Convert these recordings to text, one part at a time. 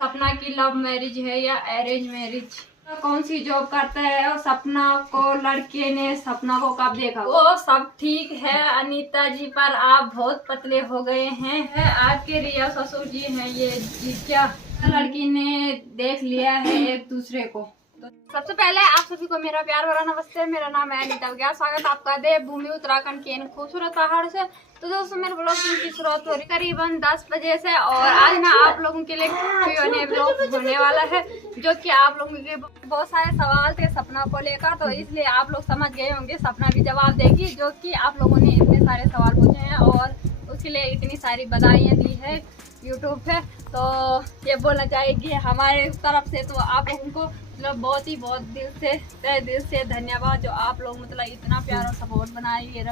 सपना की love marriage है या अरेंज मैरिज, कौन सी जॉब करता है और सपना को लड़के ने सपना को कब देखा? वो सब ठीक है अनीता जी, पर आप बहुत पतले हो गए हैं। आपके रिया ससुर जी हैं ये जी, क्या लड़की ने देख लिया है एक दूसरे को। तो सबसे पहले आप सभी को मेरा प्यार भरा नमस्ते। मेरा नाम है अनीता विज्ञान, स्वागत आपका देवभूमि उत्तराखंड के इन खूबसूरत पहाड़ से। तो दोस्तों मेरे ब्लॉग की शुरुआत हो रही करीबन 10 बजे से और आज ना आप लोगों के लिए ब्लॉग होने वाला है जो कि आप लोगों के बहुत सारे सवाल थे सपना को लेकर, तो इसलिए आप लोग समझ गए होंगे सपना भी जवाब देगी, जो कि आप लोगों ने इतने सारे सवाल पूछे हैं और उसके लिए इतनी सारी बधाइयाँ दी है यूट्यूब पे। तो ये बोलना चाहेगी हमारे तरफ से, तो आप लोगों को मतलब बहुत दिल से धन्यवाद जो आप लोग मतलब इतना प्यार और सपोर्ट बनाए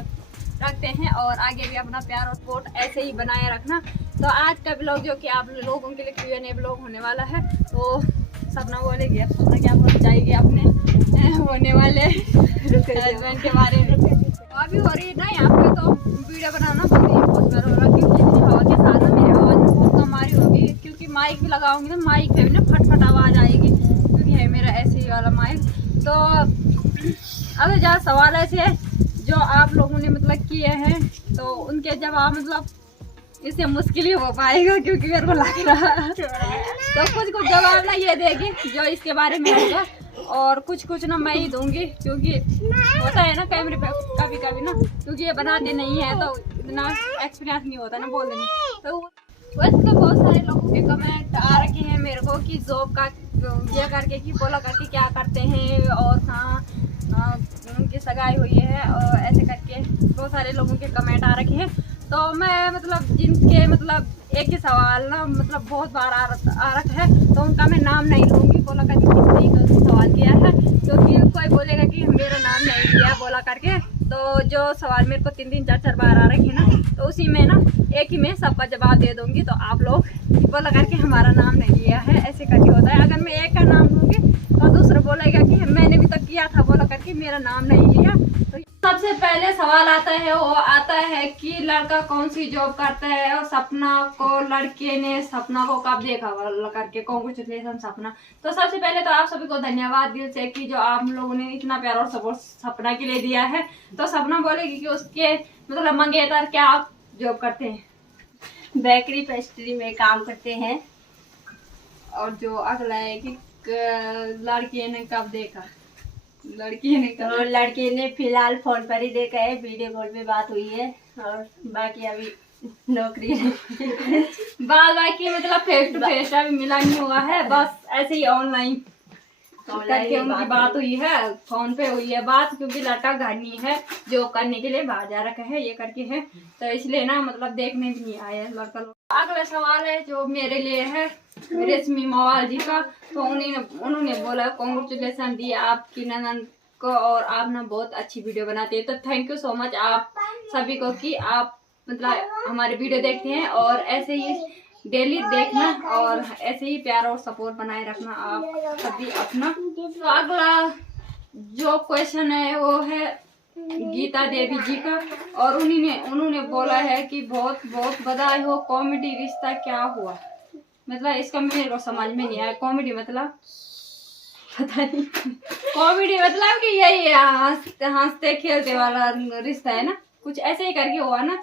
रखते हैं और आगे भी अपना प्यार और सपोर्ट ऐसे ही बनाए रखना। तो आज का ब्लॉग जो कि आप लोगों के लिए Q&A ब्लॉग होने वाला है। तो सपना बोलेगी, अब सपना क्या बोलना चाहेगी अपने होने वाले हस्बैंड के बारे में। अभी हो रही है ना यहाँ पे, तो वीडियो बनाना बहुत हो रहा है क्योंकि हवा के साथ ना मेरी आवाज़ में बहुत कम आ रही होगी, क्योंकि माइक भी लगाऊंगी तो माइक पे भी ना फटफट आवाज़ आएगी क्योंकि है मेरा ऐसे ही वाला माइक। तो अगर ज़्यादा सवाल ऐसे है जो आप लोगों ने मतलब किए हैं तो उनके जवाब मतलब इससे मुश्किल ही हो पाएगा क्योंकि मेरे को लग रहा है तो कुछ जवाब ना ये देगी जो इसके बारे में होगा और कुछ ना मैं ही दूंगी, क्योंकि होता है ना कैमरे पे कभी ना, क्योंकि ये बनाते नहीं है तो इतना एक्सपीरियंस नहीं होता ना बोलने में। तो वैसे तो बहुत सारे लोगों के कमेंट आ रखे हैं मेरे को कि जॉब का ये करके कि बोला करके क्या करते हैं और हाँ उनकी सगाई हुई है और ऐसे करके बहुत सारे लोगों के कमेंट आ रखे हैं। तो मैं मतलब जिनके मतलब एक ही सवाल ना मतलब बहुत बार आ रखा है तो उनका मैं नाम नहीं लूँगी बोला करके किसने गलती सवाल किया है, क्योंकि कोई बोलेगा कि मेरा नाम नहीं लिया बोला करके। तो जो सवाल मेरे को 3 4 बार आ रखे ना तो उसी में ना एक ही में सबका जवाब दे दूँगी। तो आप लोग बोला करके हमारा नाम नहीं लिया है ऐसे करके होता है। अगर मैं एक का नाम लूँगी तो दूसरा बोलेगा कि मैंने भी तो किया था बोला करके मेरा नाम नहीं लिया। तो सबसे पहले सवाल आता है वो आता है कि लड़का कौन सी जॉब करता है और सपना को लड़के ने सपना को कब देखा बोला करके। कांग्रेचुलेशन सपना। तो सबसे पहले तो आप सभी को धन्यवाद दिल से कि जो आप लोगों ने इतना प्यार और सपोर्ट सपना के लिए दिया है। तो सपना बोलेगी कि उसके मतलब मंगेतर क्या आप जॉब करते हैं? बेकरी पेस्ट्री में काम करते हैं। और जो अगला है कि लड़की ने कब देखा? लड़की ने तो लड़के ने फिलहाल फोन पर ही देखा है, वीडियो कॉल पे बात हुई है और बाकी अभी नौकरी बाकी मतलब फेस टू फेस अभी मिला नहीं हुआ है, बस ऐसे ही ऑनलाइन करके उनकी बात हुई है, फोन पे हुई है बात, क्योंकि लड़का घर नहीं है जो करने के लिए बाहर जा रखा है ये करके है, तो इसलिए ना मतलब देखने भी नहीं आया लड़का लोग। अगला सवाल है जो मेरे लिए है रेशमी मवाल जी का। तो उन्होंने बोला कांग्रेचुलेशन दी आपकी ननद को और आप ना बहुत अच्छी वीडियो बनाते हैं। तो थैंक यू सो मच आप सभी को कि आप मतलब हमारे वीडियो देखते हैं और ऐसे ही डेली देखना और ऐसे ही प्यार और सपोर्ट बनाए रखना आप सभी अपना। तो अगला जो क्वेश्चन है वो है गीता देवी जी का और उन्होंने बोला है कि बहुत बहुत बधाई हो, कॉमेडी रिश्ता क्या हुआ? मतलब इसका मेरे को समझ में नहीं आया। कॉमेडी मतलब पता नहीं कॉमेडी मतलब कि यही है हंसते खेलते वाला रिश्ता है ना, कुछ ऐसे ही करके हुआ ना।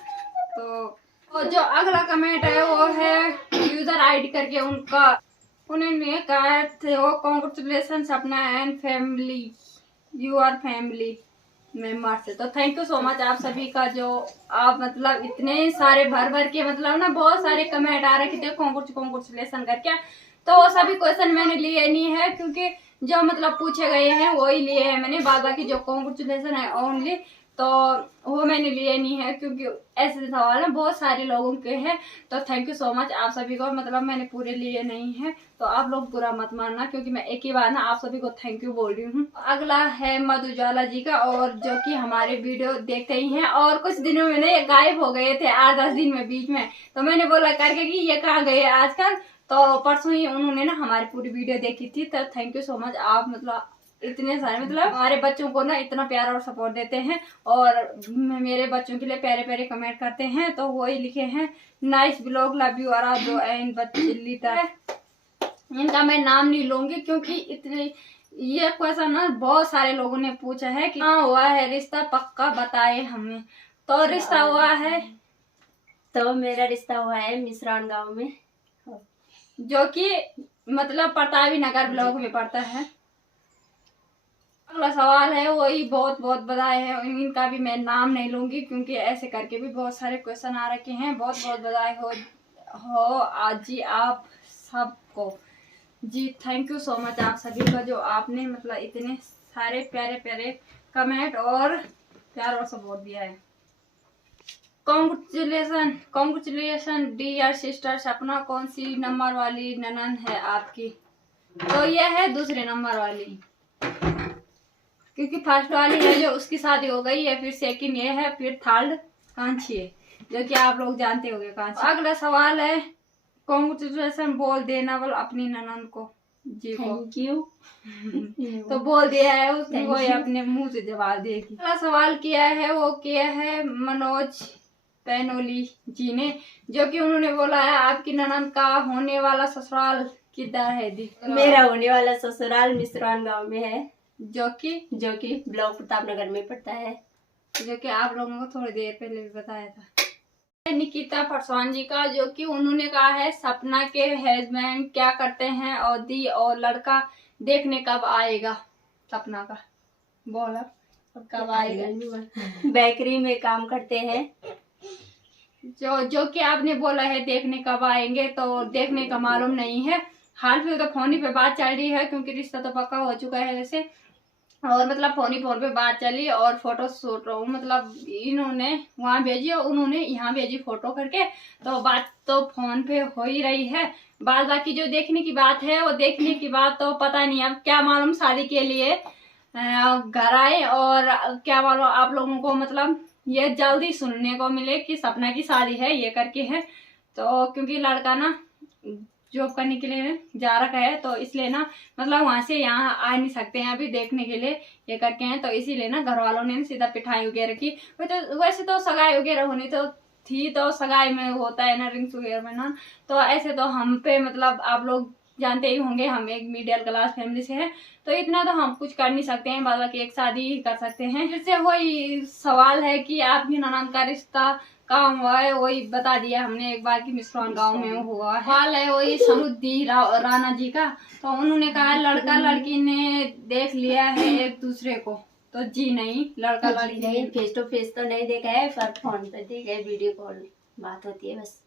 तो जो अगला कमेंट है वो है यूजर आईडी करके उनका, उन्होंने कहा थे वो congratulation Sapna and family you are family member से। तो थैंक यू सो मच आप सभी का जो आप मतलब इतने सारे भर के मतलब ना बहुत सारे कमेंट आ रहे थे कांग्रेचुलेशन करके। तो वो सभी क्वेश्चन मैंने लिए नहीं है क्योंकि जो मतलब पूछे गए हैं वही लिए हैं मैंने, बाकी जो कांग्रेचुलेशन है ओनली तो वो मैंने लिए नहीं है क्योंकि ऐसे सवाल ना बहुत सारे लोगों के हैं। तो थैंक यू सो मच आप सभी को, मतलब मैंने पूरे लिए नहीं है तो आप लोग बुरा मत मानना क्योंकि मैं एक ही बार ना आप सभी को थैंक यू बोल रही हूँ। अगला है मधुज्वाला जी का और जो कि हमारे वीडियो देखते ही हैं और कुछ दिनों में ये गायब हो गए थे 8-10 दिन में बीच में, तो मैंने बोला करके कि ये कहाँ गए आजकल। तो परसों ही उन्होंने ना हमारी पूरी वीडियो देखी थी। तो थैंक यू सो मच आप मतलब इतने सारे मतलब हमारे बच्चों को ना इतना प्यार और सपोर्ट देते हैं और मेरे बच्चों के लिए प्यारे प्यारे कमेंट करते हैं। तो वही लिखे हैं नाइस ब्लॉग लव यू और दो एंड बच्चिल्ली इनका मैं नाम नहीं लूंगी क्योंकि इतने ये क्वेश्चन ना बहुत सारे लोगों ने पूछा है कि हाँ हुआ है रिश्ता, पक्का बताए हमें। तो रिश्ता हुआ है, तो मेरा रिश्ता हुआ है मिश्रान गांव में, जो कि मतलब प्रतापी नगर ब्लॉक में पड़ता है। अगला सवाल है वही बहुत बहुत बधाई है, इनका भी मैं नाम नहीं लूंगी क्योंकि ऐसे करके भी बहुत सारे क्वेश्चन आ रखे हैं। बहुत बहुत बधाई हो आज जी आप सबको जी। थैंक यू सो मच आप सभी का, जो आपने मतलब इतने सारे प्यारे प्यारे कमेंट और प्यार और सपोर्ट दिया है। कॉन्ग्रेचुलेशन डियर सिस्टर सपना। कौन सी नंबर वाली ननन है आपकी? तो यह है दूसरे नंबर वाली, क्योंकि फर्स्ट वाली है जो उसकी शादी हो गई है, फिर सेकंड ये है, फिर थर्ड कांची है, जो कि आप लोग जानते होंगे कांची। अगला सवाल है कॉन्ग्रेचुलेशन बोल देना बोल अपनी ननन को जी को। Thank you. तो बोल दिया है उसने, वो अपने मुंह से जवाब देगी। अगला सवाल किया है वो किया है मनोज पैनोली जी ने, जो कि उन्होंने बोला है आपकी ननन का होने वाला ससुराल किधर है दी? मेरा होने वाला ससुराल मिश्रान गांव में है, जो कि ब्लॉक प्रतापनगर में पड़ता है, जो कि आप लोगों को थोड़ी देर पहले भी बताया था। निकिता फरसान जी का, जो कि उन्होंने कहा है सपना के हस्बैंड क्या करते हैं और दी और लड़का देखने कब आएगा? सपना का बोला कब आएगा? बेकरी में काम करते हैं। जो कि आपने बोला है देखने कब आएंगे, तो देखने का मालूम नहीं है। हाल फिलहाल तो फोन ही पे बात चल रही है क्योंकि रिश्ता तो पक्का हो चुका है वैसे, और मतलब फोन पे बात चली और फोटो शूट मतलब इन्होंने वहाँ भेजी और उन्होंने यहाँ भेजी फोटो करके, तो बात तो फोन पे हो ही रही है। बाद बाकी जो देखने की बात है वो देखने की बात तो पता नहीं, अब क्या मालूम शादी के लिए घर आए और क्या मालूम आप लोगों को मतलब ये जल्दी सुनने को मिले कि सपना की शादी है ये करके है। तो क्योंकि लड़का ना जॉब करने के लिए जा रखा है, तो इसलिए ना मतलब वहां से यहाँ आ नहीं सकते हैं अभी देखने के लिए ये करके हैं, तो इसीलिए ना घर वालों ने सीधा पिठाई वगैरह की। वैसे तो सगाई वगैरह होनी तो थी, तो सगाई में होता है ना रिंग्स वगैरह में ना, तो ऐसे तो हम पे मतलब आप लोग जानते ही होंगे हम एक मिडिल क्लास फैमिली से हैं, तो इतना तो हम कुछ कर नहीं सकते हैं, बाबा की एक शादी ही कर सकते हैं। फिर से वही सवाल है कि आपकी ननद का रिश्ता कहाँ हुआ है, वही बता दिया हमने एक बार की मिश्रान गांव में हुआ है। हाल है वही समुद्दी राणा जी का, तो उन्होंने कहा लड़का लड़की ने देख लिया है एक दूसरे को, तो जी नहीं लड़का लड़की नहीं, फेस टू फेस तो नहीं देखा है पर फोन पे देखा है, वीडियो कॉल बात होती है बस।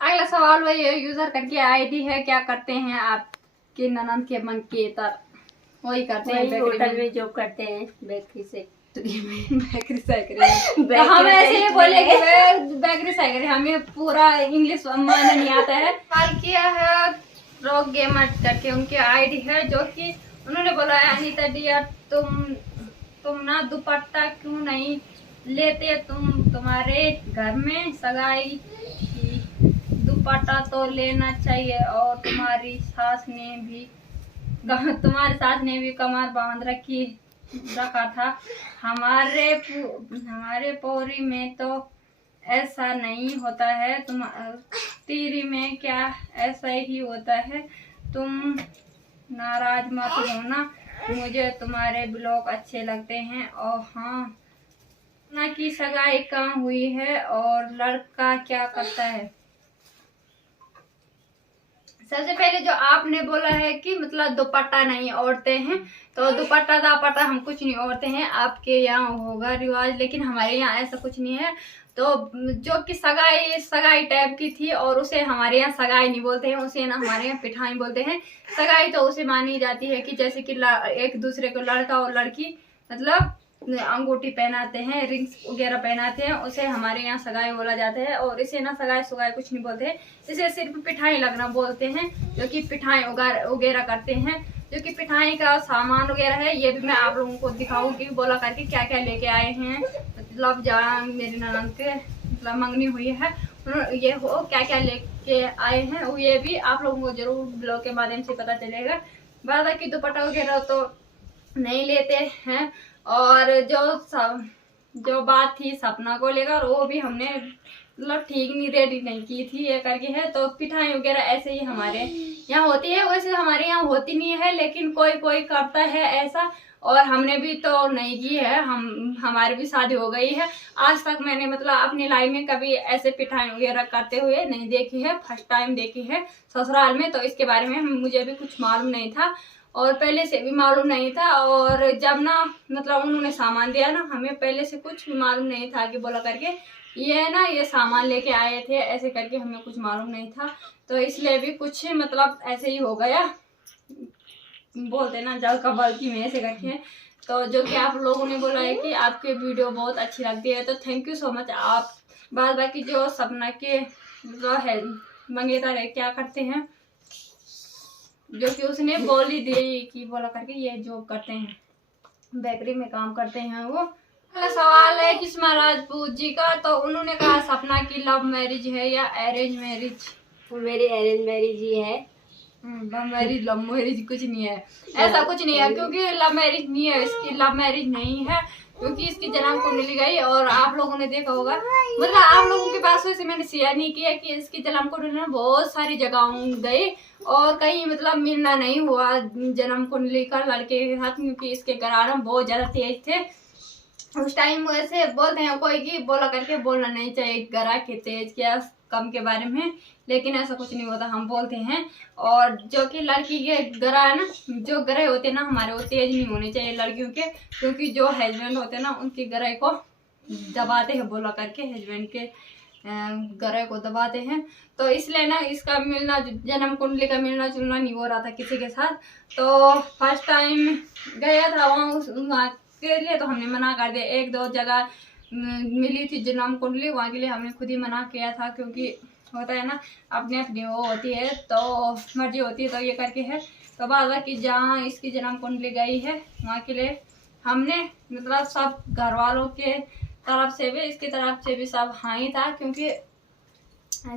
अगला सवाल वही यूजर करके आईडी है क्या करते हैं आपके ननद के मंकेतर? वही करते हैं होटल में जॉब करते हैं बेकरी से बेकरी सेक्रेटरी। हम ऐसे ही बोले कि बेकरी सेक्रेटरी, हमें पूरा इंग्लिश माने नहीं आता है। सवाल किया है रॉक गेमर करके उनकी आईडी है, जो कि उन्होंने बोला है अनीता डियर तुम ना दुपट्टा क्यों नहीं लेते, तुम्हारे घर में सगाई की दुपट्टा तो लेना चाहिए, और तुम्हारी सास ने भी कमर बांध रखा था। हमारे पौरी में तो ऐसा नहीं होता है, तेरी में क्या ऐसा ही होता है, तुम नाराज मत होना, मुझे तुम्हारे ब्लॉग अच्छे लगते हैं। और हाँ ना की सगाई कहाँ हुई है और लड़का क्या करता है? सबसे पहले जो आपने बोला है कि मतलब दुपट्टा नहीं ओढ़ते हैं, तो दुपट्टा दापट्टा हम कुछ नहीं ओढ़ते हैं, आपके यहाँ होगा रिवाज लेकिन हमारे यहाँ ऐसा कुछ नहीं है। तो जो कि सगाई टाइप की थी, और उसे हमारे यहाँ सगाई नहीं बोलते हैं, उसे ना हमारे यहाँ पिठाई बोलते हैं। सगाई तो उसे मानी जाती है कि जैसे कि एक दूसरे को लड़का और लड़की मतलब अंगूठी पहनाते हैं, रिंग्स वगैरह पहनाते हैं, उसे हमारे यहाँ सगाई बोला जाता है। और इसे ना सगाई सुगाई कुछ नहीं बोलते हैं, इसे सिर्फ पिठाई लगना बोलते हैं, जो कि पिठाई वगैरह करते हैं। जो कि पिठाई का सामान वगैरह है, ये भी मैं आप लोगों को दिखाऊंगी बोला करके क्या क्या लेके आए हैं, मतलब जहाँ मेरी ननद के मतलब मंगनी हुई है ये हो क्या क्या लेके आए हैं, ये भी आप लोगों को जरूर ब्लॉग के माध्यम से पता चलेगा। बाकी दुपट्टा वगैरह तो नहीं लेते हैं। और जो बात थी सपना को लेकर, वो भी हमने मतलब ठीक नहीं रेडी नहीं की थी ये करके है, तो पिठाई वगैरह ऐसे ही हमारे यहाँ होती है, वैसे हमारे यहाँ होती नहीं है, लेकिन कोई कोई करता है ऐसा। और हमने भी तो नहीं की है, हमारी भी शादी हो गई है। आज तक मैंने मतलब अपनी लाइफ में कभी ऐसे पिटाई वगैरह करते हुए नहीं देखी है, फर्स्ट टाइम देखी है ससुराल में। तो इसके बारे में मुझे भी कुछ मालूम नहीं था और पहले से भी मालूम नहीं था। और जब ना मतलब उन्होंने सामान दिया ना, हमें पहले से कुछ भी मालूम नहीं था कि बोला करके ये ना ये सामान लेके आए थे ऐसे करके, हमें कुछ मालूम नहीं था। तो इसलिए भी कुछ मतलब ऐसे ही हो गया, बोलते ना जल का बल्कि में ऐसे करके। तो जो कि आप लोगों ने बोला है कि आपके वीडियो बहुत अच्छी लगती है, तो थैंक यू सो मच। आप बाद बाकी जो सपना के जो है मंगेतर है क्या करते हैं, जो कि उसने बोल ही दी कि बोला करके ये जॉब करते हैं, बेकरी में काम करते हैं वो। अगला सवाल है किस्मा राजपूत जी का, तो उन्होंने कहा सपना की लव मैरिज है या अरेंज मैरिज? मेरी अरेंज मैरिज ही है। लव मैरिज कुछ नहीं है, ऐसा कुछ नहीं है, क्योंकि लव मैरिज नहीं है, इसकी लव मैरिज नहीं है, क्योंकि इसकी जन्म कुंडली गई। और आप लोगों ने देखा होगा, मतलब आप लोगों के पास वैसे मैंने शेयर नहीं किया कि इसकी जन्म कुंडली बहुत सारी जगहों गई और कहीं मतलब मिलना नहीं हुआ जन्म कुंडली का लड़के के साथ, क्योंकि इसके गरारम बहुत ज्यादा तेज थे उस टाइम। वैसे बोलते हैं कोई कि बोला करके बोलना नहीं चाहिए गरा के तेज क्या कम के बारे में, लेकिन ऐसा कुछ नहीं होता, हम बोलते हैं। और जो कि लड़की के गरा है ना, जो गरे होते हैं ना हमारे, वो तेज नहीं होने चाहिए लड़कियों के, क्योंकि जो हस्बैंड होते हैं ना उनकी गरे को दबाते हैं बोला करके, हस्बैंड के गरे को दबाते हैं। तो इसलिए ना इसका मिलना जन्म कुंडली का मिलना जुलना नहीं हो रहा था किसी के साथ। तो फर्स्ट टाइम गया था वहाँ के लिए, तो हमने मना कर दिया। एक दो जगह मिली थी जन्म कुंडली, वहाँ के लिए हमने खुद ही मना किया था, क्योंकि होता है ना अपने अपनी वो होती है तो मर्जी होती है, तो ये करके है। तो बात कि जहाँ इसकी जन्म कुंडली गई है वहाँ के लिए हमने मतलब सब घर वालों के तरफ से भी इसकी तरफ से भी सब हाँ ही था, क्योंकि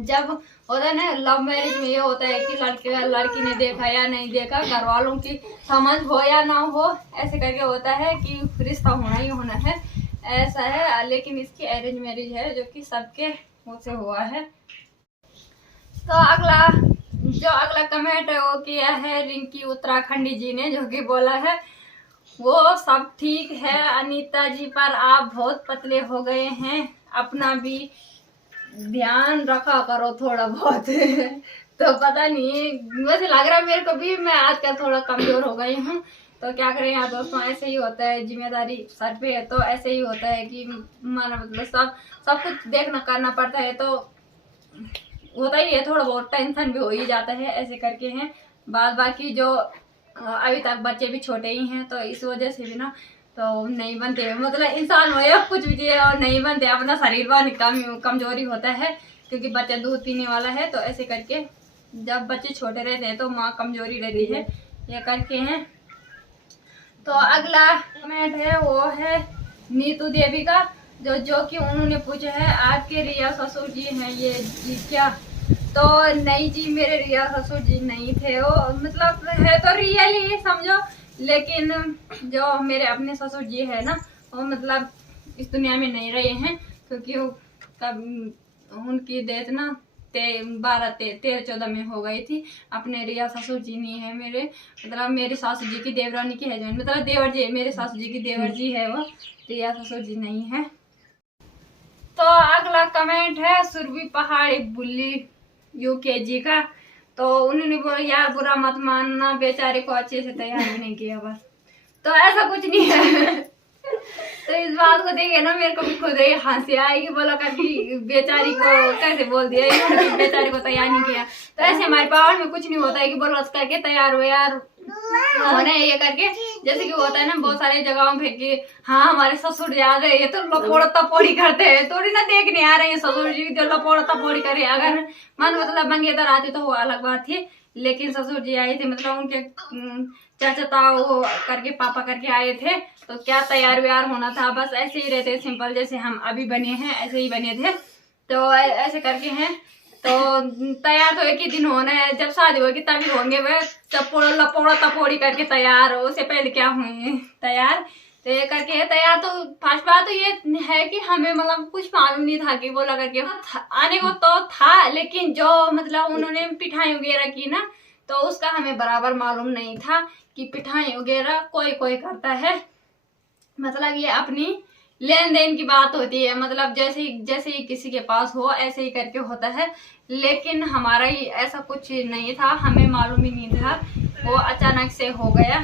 जब होता है ना लव मैरिज में ये होता है कि लड़की ने देखा या नहीं देखा, घर वालों की समझ हो या ना हो, ऐसे करके होता है कि रिश्ता होना ही होना है, ऐसा है। लेकिन इसकी अरेंज मैरिज है जो कि सबके मुँह से हुआ है। तो अगला कमेंट है वो किया है रिंकी उत्तराखंडी जी ने, जो कि बोला है वो सब ठीक है अनीता जी, पर आप बहुत पतले हो गए हैं, अपना भी ध्यान रखा करो थोड़ा बहुत। तो पता नहीं, वैसे लग रहा है मेरे को भी मैं आजकल थोड़ा कमजोर हो गई हूँ। तो क्या करें यार दोस्तों, ऐसे ही होता है, जिम्मेदारी सर पे है तो ऐसे ही होता है कि माना मतलब सब कुछ देखना करना पड़ता है, तो होता ही है, थोड़ा बहुत टेंशन भी हो ही जाता है ऐसे करके हैं। बाद बाकी जो अभी तक बच्चे भी छोटे ही हैं, तो इस वजह से भी ना तो नहीं बनते, मतलब इंसान हो या कुछ भी और नहीं बनते, अपना शरीर पर कमजोरी होता है, क्योंकि बच्चा दूध पीने वाला है। तो ऐसे करके जब बच्चे छोटे रहते हैं तो माँ कमजोरी रहती है, ये करके हैं। तो अगला कमेंट है वो है नीतू देवी का, जो कि उन्होंने पूछा है आपके रिया ससुर जी हैं ये जी क्या? तो नहीं जी, मेरे रिया ससुर जी नहीं थे, वो मतलब है तो रियल ही समझो, लेकिन जो मेरे अपने ससुर जी है ना वो मतलब इस दुनिया में नहीं रहे हैं, क्योंकि वो तब उनकी डेथ ना 13-14 में हो गई थी। अपने रिया ससुर जी नहीं है मेरे, मतलब मेरे सासू जी की देवरानी की है, मतलब देवर जी, मेरे सासू जी की देवर जी है वो, रिया ससुर जी नहीं है। तो अगला कमेंट है सुरभि पहाड़ी बुल्ली UKG का, तो उन्होंने बोला यार बुरा मत मानना, बेचारे को अच्छे से तैयार नहीं किया बस। तो ऐसा कुछ नहीं है। तो इस बात को देखे ना मेरे को भी खुद ही हंसी आएगी, बोला करके बेचारी को कैसे बोल दिया, बेचारी को तैयार नहीं किया। तो ऐसे हमारे पावर में कुछ नहीं होता है कि बोलो करके तैयार हो यार होने ये करके, जैसे कि होता है ना बहुत सारी जगहों पे कि हाँ हमारे ससुर जा रहे हैं तो लपोड़ तपोड़ी करते हैं, थोड़ी ना देखने आ रहे हैं ससुर जी जो लपोड़ तपोड़ी करे। अगर मन मतलब मंगेतर आते तो वो अलग बात थी, लेकिन ससुर जी आए थे, मतलब उनके चाचा वो करके पापा करके आए थे, तो क्या तैयार व्यार होना था, बस ऐसे ही रहते सिंपल, जैसे हम अभी बने हैं ऐसे ही बने थे। तो ऐसे करके हैं, तो तैयार तो एक ही दिन होना है, जब शादी होगी तभी होंगे वे लपोड़ा तपोड़ी करके तैयार हो, उससे पहले क्या हुए तैयार। तो ये करके है तैयार। तो फर्स्ट बात तो ये है कि हमें मतलब कुछ मालूम नहीं था कि बोला करके आने को तो था, लेकिन जो मतलब उन्होंने पिठाई वगैरह की ना, तो उसका हमें बराबर मालूम नहीं था कि पिठाई वगैरह कोई कोई करता है। मतलब ये अपनी लेन देन की बात होती है, मतलब जैसे जैसे ही किसी के पास हो ऐसे ही करके होता है। लेकिन हमारा ही ऐसा कुछ नहीं था, हमें मालूम ही नहीं था, वो अचानक से हो गया।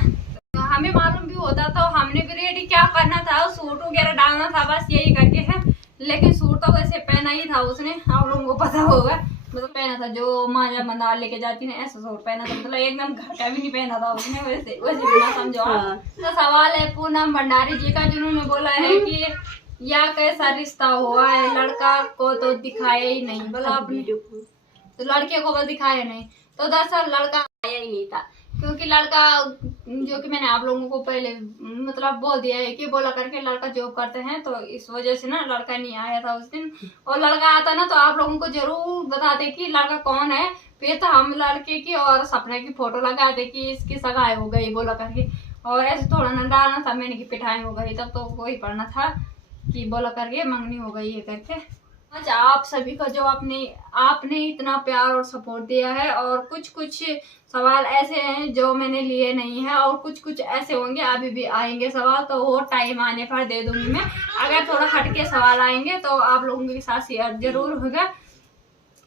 हमें मालूम भी होता तो हमने भी रेडी क्या करना था, सूट वगैरह डालना था, बस यही करके है। लेकिन सूट तो वैसे पहना ही था उसने, आप लोगों को पता होगा, मतलब पहना था जो माजा मंदार लेके जाती है ऐसा सूट पहना था, मतलब एकदम घर का भी नहीं पहना था उसने, वैसे भी ना समझो आप। तो सवाल है पूनम भंडारी जी का, जिन्होंने बोला है कि या कैसा रिश्ता हुआ है, लड़का को तो दिखाया ही नहीं, बोला आपने तो लड़के को बस दिखाया नहीं। तो दरअसल लड़का आया ही नहीं था, क्योंकि लड़का जो कि मैंने आप लोगों को पहले मतलब बोल दिया है कि बोला करके लड़का जॉब करते हैं, तो इस वजह से ना लड़का नहीं आया था उस दिन। और लड़का आता ना तो आप लोगों को जरूर बताते कि लड़का कौन है, फिर तो हम लड़के की और सपने की फोटो लगाते कि इसकी सगाई हो गई बोला करके। और ऐसे थोड़ा ना डालना था मैंने कि पिटाई हो गई, तब तो वही पढ़ना था कि बोला करके मंगनी हो गई है करके। आज आप सभी का जो आपने इतना प्यार और सपोर्ट दिया है, और कुछ कुछ सवाल ऐसे हैं जो मैंने लिए नहीं है, और कुछ कुछ ऐसे होंगे अभी भी आएंगे सवाल, तो वो टाइम आने पर दे दूंगी मैं। अगर थोड़ा हटके सवाल आएंगे तो आप लोगों के साथ शेयर जरूर होगा।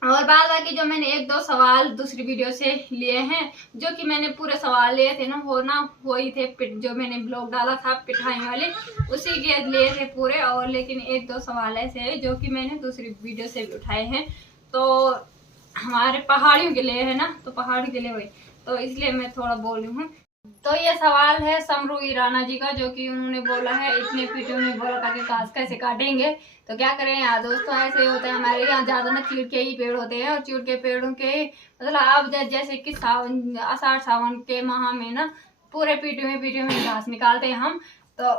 और बाद बाकी जो मैंने एक दो सवाल दूसरी वीडियो से लिए हैं, जो कि मैंने पूरे सवाल लिए थे ना वही थे जो मैंने ब्लॉग डाला था पिठाई वाले, उसी के लिए थे पूरे। और लेकिन एक दो सवाल ऐसे हैं जो कि मैंने दूसरी वीडियो से भी उठाए हैं, तो हमारे पहाड़ियों के लिए है ना, तो पहाड़ी के लिए हुई, तो इसलिए मैं थोड़ा बोल रही हूँ। तो ये सवाल है समरू ईराना जी का, जो कि उन्होंने बोला है इतने पीटों में बोला करके घास कैसे काटेंगे। तो क्या करें यार दोस्तों, ऐसे ही होता है हमारे यहाँ, ज्यादा ना चीड़ के ही पेड़ होते हैं, और चीड़ के पेड़ों के मतलब अब जैसे कि सावन आषाढ़ सावन के माह में ना पूरे पीटों में घास निकालते हैं हम। तो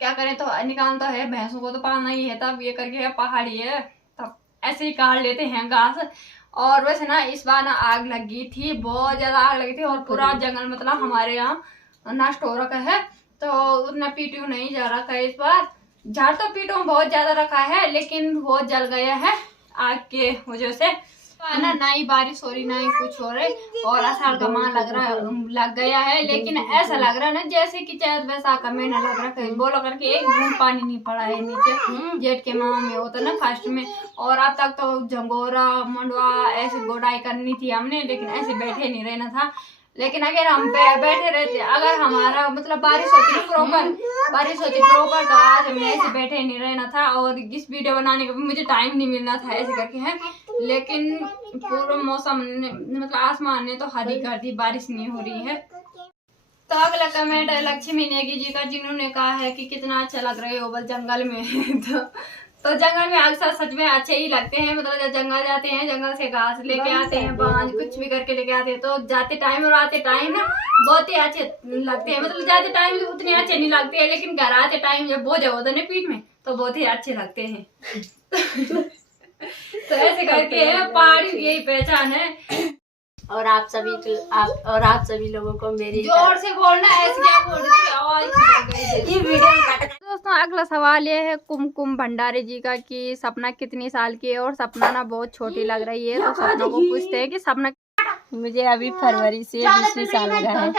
क्या करें, तो निकालता है, भैंसों को तो पालना ही है, तब ये करके पहाड़ी है तब ऐसे ही काट लेते हैं घास। और वैसे ना इस बार ना आग लगी थी, बहुत ज्यादा आग लगी थी, और पूरा जंगल मतलब हमारे यहाँ नष्ट हो रखा है, तो उतना पीटू नहीं जा रखा है इस बार। झाड़ तो पीटू बहुत ज्यादा रखा है, लेकिन वो जल गया है आग के वजह से। ना ही बारिश हो रही ना ही कुछ हो रही, और आषाढ़ का माह लग गया है, लेकिन ऐसा लग रहा है ना जैसे कि चैत वैसाख का महीना लग रहा है, बोला करके एक बूंद पानी नहीं पड़ा है नीचे। जेठ के माह में होता ना फर्स्ट में, और अब तक तो झंगोरा मंडवा ऐसे गोडाई करनी थी हमने, लेकिन ऐसे बैठे नहीं रहना था। लेकिन अगर हम बैठे रहते, अगर हमारा मतलब बारिश होती प्रॉपर तो आज हमने ऐसे बैठे नहीं रहना था, और इस वीडियो बनाने का भी मुझे टाइम नहीं मिलना था ऐसे करके है। लेकिन पूरा मौसम ने मतलब आसमान ने तो हद ही कर दी, बारिश नहीं हो रही है। तो अगला कमेंट है लक्ष्मी नेगी जी का, जिन्होंने कहा है कि कितना अच्छा लग रहा है ओबल जंगल में। तो जंगल में अक्सर सच में अच्छे ही लगते हैं, मतलब जब जंगल जाते हैं, जंगल से घास लेके आते हैं, बांझ कुछ भी करके लेके आते हैं, तो जाते टाइम और आते टाइम ना बहुत ही अच्छे लगते हैं। मतलब जाते टाइम उतने अच्छे नहीं लगते हैं, लेकिन घर आते टाइम जब बोझ होता है ना पीठ में तो बहुत ही अच्छे लगते हैं। तो ऐसे करके पहाड़ी की यही पहचान है। और आप सभी लोगों को मेरी जोर से बोलना, ऐसे क्या बोल रही थी, आवाज ये वीडियो में काट। दोस्तों अगला सवाल ये है कुमकुम भंडारी जी का कि सपना कितनी साल की है, और सपना ना बहुत छोटी लग रही है, तो सपना को पूछते हैं कि सपना मुझे अभी फरवरी से 20 साल लगा है।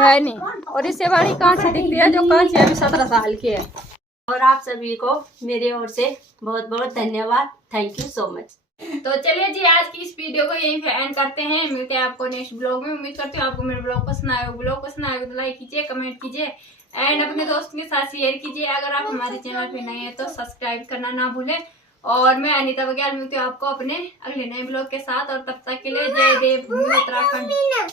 है नहीं, और इससे बड़ी कांची दिखती है, जो कांची अभी 17 साल की है। और आप सभी को मेरी ओर से बहुत बहुत धन्यवाद, थैंक यू सो मच। तो चलिए जी आज की इस वीडियो को यहीं पे एंड करते हैं, मिलते हैं आपको नेक्स्ट ब्लॉग में। उम्मीद करती हूँ आपको मेरा ब्लॉग पसंद आएगा, ब्लॉग पसंद आएगा तो लाइक कीजिए, कमेंट कीजिए, एंड अपने दोस्त के साथ शेयर कीजिए। अगर आप हमारे चैनल पे नए हैं तो सब्सक्राइब करना ना भूलें। और मैं अनीता बघेल मिलती हूँ आपको अपने अगले नए ब्लॉग के साथ, और तब तक के लिए जय देव उत्तराखंड।